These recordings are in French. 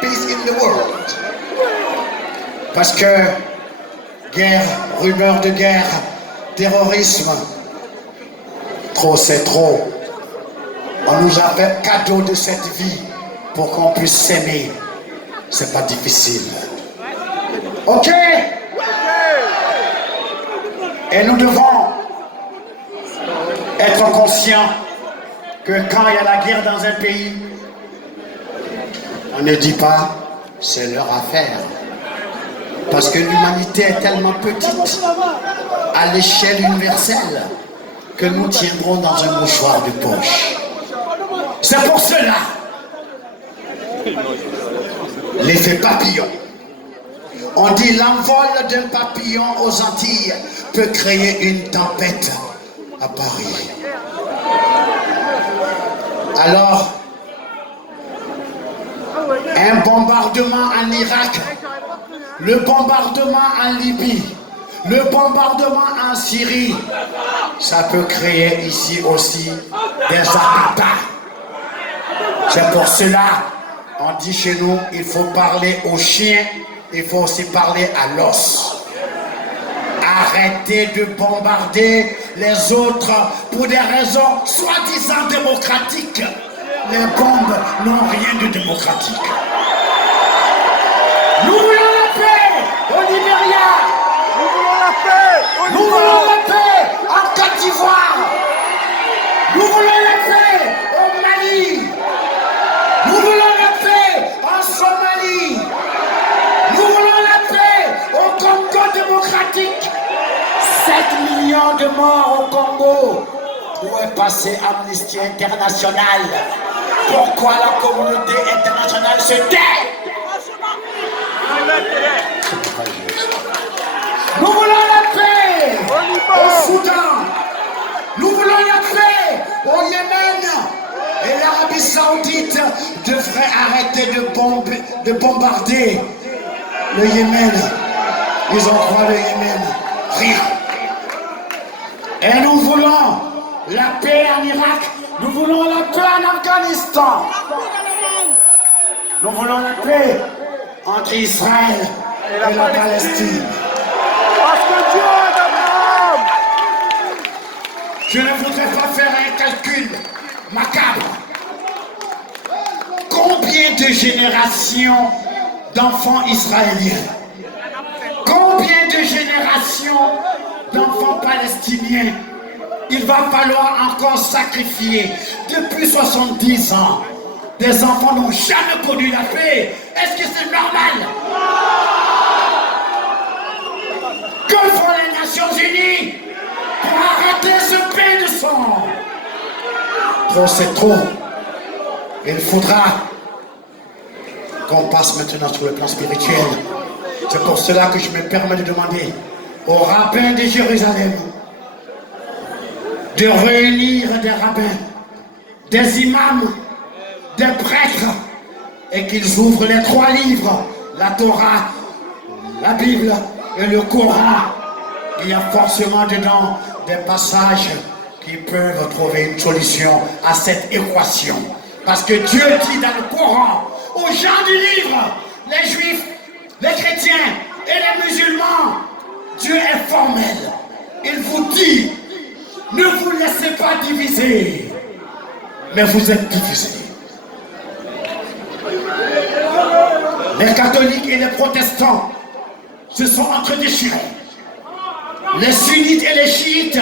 peace in the world. Parce que guerre, rumeur de guerre, terrorisme, trop c'est trop. On nous a fait cadeau de cette vie pour qu'on puisse s'aimer. C'est pas difficile. Ok? Et nous devons être conscients que quand il y a la guerre dans un pays, on ne dit pas c'est leur affaire. Parce que l'humanité est tellement petite à l'échelle universelle que nous tiendrons dans un mouchoir de poche. C'est pour cela l'effet papillon. On dit l'envol d'un papillon aux Antilles peut créer une tempête à Paris. Alors, un bombardement en Irak, le bombardement en Libye, le bombardement en Syrie, ça peut créer ici aussi des attentats. C'est pour cela, on dit chez nous, il faut parler aux chiens, il faut aussi parler à l'os. Arrêtez de bombarder les autres pour des raisons soi-disant démocratiques. Les bombes n'ont rien de démocratique. Nous voulons la paix au Libéria. Nous voulons la paix au Nous voulons la paix en Côte d'Ivoire. Nous voulons la paix au Mali. Nous voulons la paix en Somalie. Nous voulons la paix au Congo démocratique. 7 millions de morts au Congo. Où est passé Amnesty International? Pourquoi la communauté internationale se tait? Nous voulons la paix au Soudan. Nous voulons la paix au Yémen. Et l'Arabie Saoudite devrait arrêter de bombarder le Yémen. Ils ont quoi le Yémen? Rien. Et nous voulons la paix en Irak. Nous voulons la paix en Afghanistan. Nous voulons la paix entre Israël et la Palestine. Parce que Dieu est Abraham. Je ne voudrais pas faire un calcul macabre. Combien de générations d'enfants israéliens? Combien de générations d'enfants palestiniens il va falloir encore sacrifier? Depuis 70 ans, des enfants n'ont jamais connu la paix. Est-ce que c'est normal? Que font les Nations Unies pour arrêter ce bain de sang? Trop, c'est trop. Il faudra qu'on passe maintenant sur le plan spirituel. C'est pour cela que je me permets de demander aux rabbins de Jérusalem de réunir des rabbins, des imams, des prêtres, et qu'ils ouvrent les 3 livres, la Torah, la Bible et le Coran. Il y a forcément dedans des passages qui peuvent trouver une solution à cette équation. Parce que Dieu dit dans le Coran aux gens du livre, les juifs, les chrétiens et les musulmans, Dieu est formel. Il vous dit, ne vous laissez pas diviser, mais vous êtes divisés. Les catholiques et les protestants se sont entre-déchirés. Les sunnites et les chiites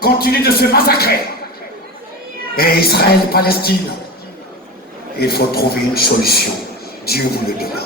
continuent de se massacrer. Et Israël-Palestine, il faut trouver une solution. Dieu vous le demande.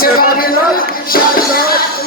c'est Babylone, Shalom.